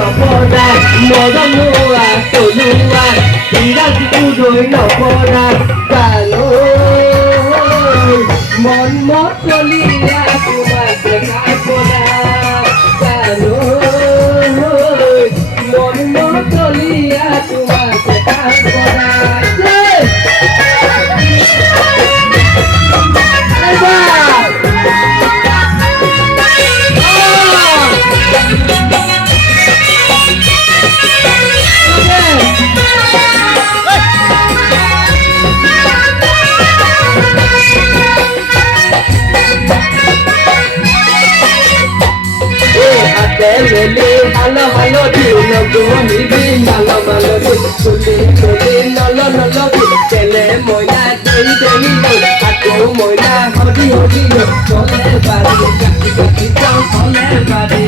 নপৰা মৰমোৱা তলুৱা বিৰাজটো লৈ নপৰা কালো মন মতলীয়া তোমাক দেখাৰ পৰা কালো মন মতলীয়া তোমাক দেখাৰ পৰা Lele, halo halo di nago ni di malo malo di sule sule nolo nolo di tele moya dei dei mo aku moya hodi hodi yo sole bari kaki kaki jang sole bari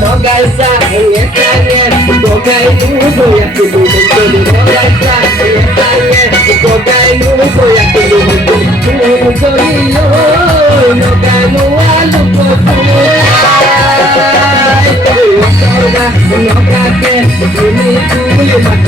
Nogaisa, esa tokai nudo ya kudu kudu nogaisa, esa tokai nudo ya kudu kudu kudu yo noganu alu kudu ay, nogake ini kudu